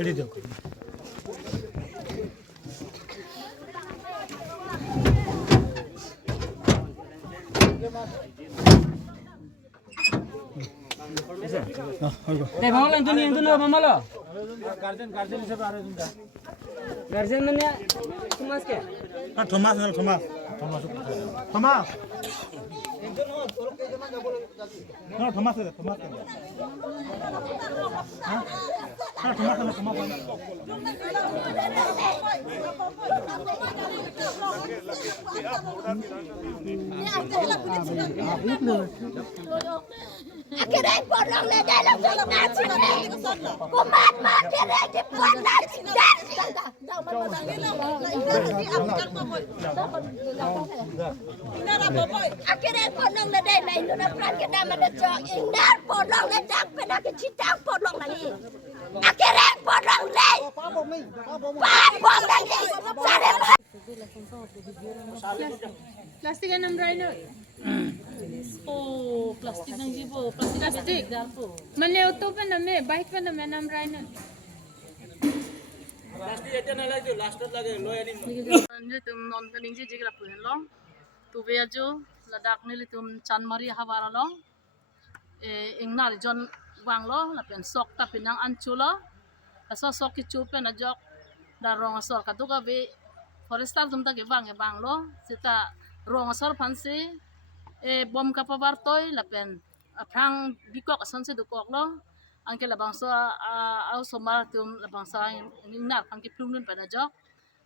AD देखो Deh, mama lang dunia itu loh, mama lo. Guardian सब आ रहे हैं तुमका Garzen mana? Thomas ke? हां Thomas Thomas No, Thomas. Huh? Thomas. Akhirnya porong le dalam dalam nasi le. Kumat akhirnya di porong nasi dan. Akhirnya porong le dai nai nu na pran ke nama de jok ingnar porong le dak pena ke citang porong lagi. Akhirnya porong le. Porong lagi. Sare Plastik yang enam rai nak. Oh, plastik yang jibo, plastik dalpo. Mana auto pun nama, bike pun nama enam rai nak. Plastik itu nak lagi, last lagi, lo yang ini. Ni tu non kening je jika lapu long. Tu beajo, ladak ni tu Chan Maria Havara long. Ingnar John Wang lo, lapen sok tapi nang anculo. Asal sok kicu pen ajok darong asal katuka be forestal tum tak bang lo. Sita rong asal pansi. Bom kapabar toy lapen aprang bikok asan se dukok lo angke labang so au somar tum labang sa ingnar angke plungun pada jok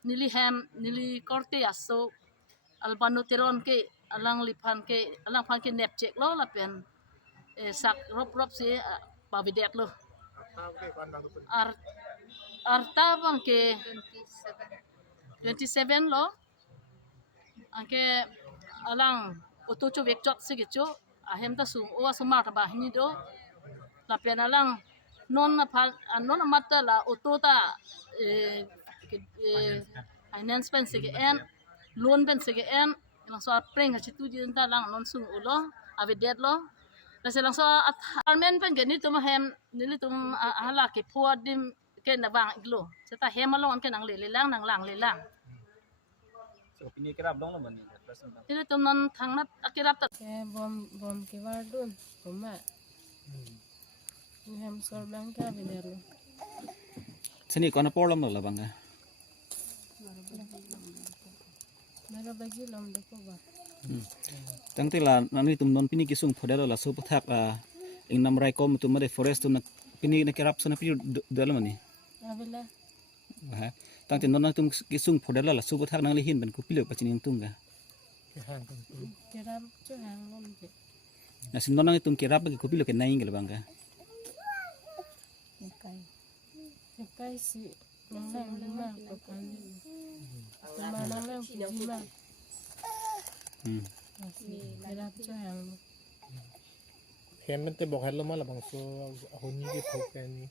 nili hem nili korte aso albano teron ke alang lipan ke alang pan ke nep cek lo lapen sak rop se pavidek lo arta bang ke 27 lo angke alang oto cho vek chot sige cho ahem ta sum o asma ta ba hini do la pena lang non na pha non na matta la oto ta finance pen sige en loan pen sige en lang so preng ha chitu din ta lang non sum ulo ave dead lo la se lang so apartment pen geni tum hem nili tum hala ke phua dim ke na bang iglo se ta hem along ke nang le lang nang lang le lang So ini kerap dong lo bani. nili tum non thang na akirap ta bom kibar dun kuma ni ham sor bang ka bidar lo Sini kau nak problem lo lah bang. mera bagi lom de ko ba Tang tela nani tum non pini kisung podelo la so pathak ing nam rai kom tum made forest tu nak pini nak kerap sana pini dalam ni. abela Ha. Tang tin non tum kisung podelo la so pathak nang lihin ban kupilo pacin yang tung ga. kiram cho hang lom de Na sin non tum kerap bagi kupilo ke naing ga bang ga. kai si nang lima ko kan mana lang pujima kiram cho hang lo Hem men te bok hello mala bang so honi ke thok ni.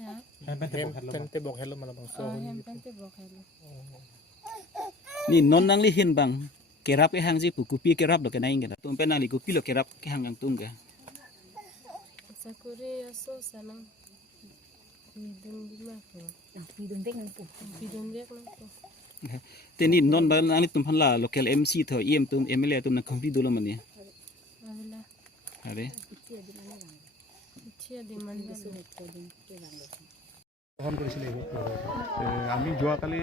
ya Hem te bok hello mala bang so honi. hem pente bokhelo Ni non nang lihin bang. Kerap ke hang ji pu kupi kerap do ke naing ga. Tum pe nang li kupilo kerap ke hang yang tung ga. sakure aso sanang hidung bima ko hidung dek nang ko Teni non ba nang tum phan la local MC tho em tum MLA tum na kumpi dolo mani. abela Are. chia di manda আমি যোৱাকালি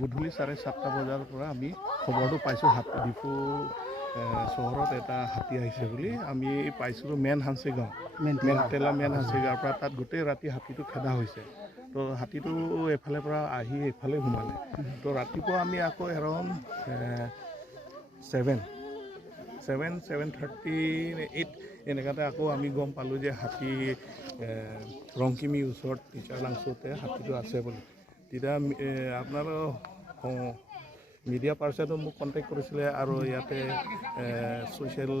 গধূলি 7:30 বজাৰ পৰা আমি খবৰটো পাইছোঁ depot চহৰত এটা হাতী আহিছে বুলি আমি পাইছিলোঁ মেন হাঞ্চি গাঁও মেন হাঞ্চি গাঁৱৰ পৰা তাত গোটেই ৰাতি হাতীটো খেদা হৈছে তো হাতীটো এফালে পৰা আহি এফালে সোমালে তো ৰাতিপুৱা আমি আকৌ এৰাউণ্ড 7:30 এনেকুৱাতে আকৌ আমি গম পালোঁ যে হাতী ৰংকিমি ওচৰত টিচাৰ লাংচতে হাতীটো আছে বুলি। তেতিয়া আপোনাৰ মিডিয়া পাৰ্চনেও মোক কণ্টেক্ট কৰিছিলে আৰু ইয়াতে ছ'চিয়েল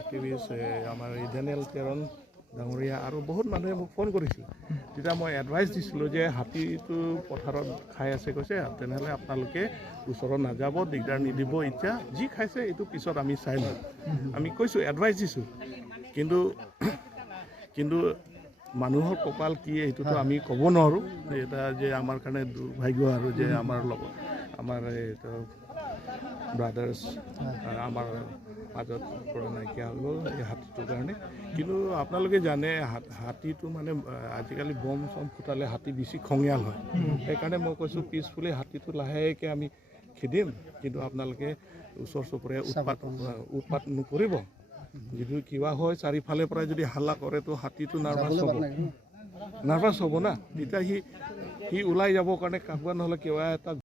এক্টিভিষ্ট আমাৰ ইডেনিয়েল কেৰণ ডাঙৰীয়া আৰু বহুত মানুহে মোক ফোন কৰিছিল। তেতিয়া মই এডভাইচ দিছিলোঁ যে হাতীটো পথাৰত খাই আছে কৈছে, তেনেহ'লে আপোনালোকে ওচৰত নাযাব, দিগদাৰ নিদিব, এতিয়া যি খাইছে এইটো পিছত আমি চাই লওঁ। আমি কৈছোঁ, এডভাইচ দিছোঁ, কিন্তু মানুহৰ কপাল কি এইটোতো আমি ক'ব নোৱাৰোঁ। এটা যে আমাৰ কাৰণে দুৰ্ভাগ্য আৰু যে আমাৰ লগত আমাৰ এইটো ব্ৰাদাৰ্ছ আমাৰ মাজত পৰা নাইকিয়া হৈ গ'ল এই হাতীটোৰ কাৰণে। কিন্তু আপোনালোকে জানে হাতীটো মানে আজিকালি বম চম ফুটালে হাতী বেছি খঙিয়াল হয়। সেইকাৰণে মই কৈছোঁ পিছফালে হাতীটো লাহেকৈ আমি খেদিম, কিন্তু আপোনালোকে ওচৰ চুবুৰীয়া উৎপাত নকৰিব। যদি কিবা হয় চাৰিওফালে পৰা যদি হাল্লা কৰে তো হাতীটো নাৰ্ভাছ হ'ব না, তেতিয়া সি ওলাই যাবৰ কাৰণে কাকবা নহ'লে কিবা এটা